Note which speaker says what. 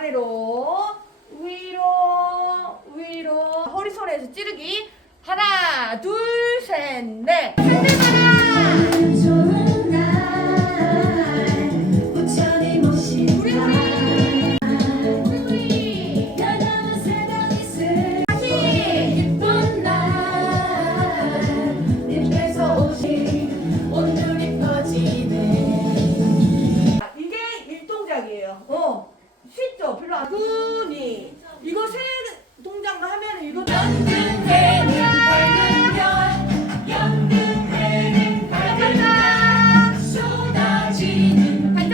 Speaker 1: 아래로 위로 위로 허리 손에서 찌르기. 하나 둘 셋넷. 바구니 이거 세 동작 하면 이거 연등회는
Speaker 2: 밝은 별 연등탱이
Speaker 1: 가득한 곳이
Speaker 2: 쏟아지는
Speaker 1: 연등회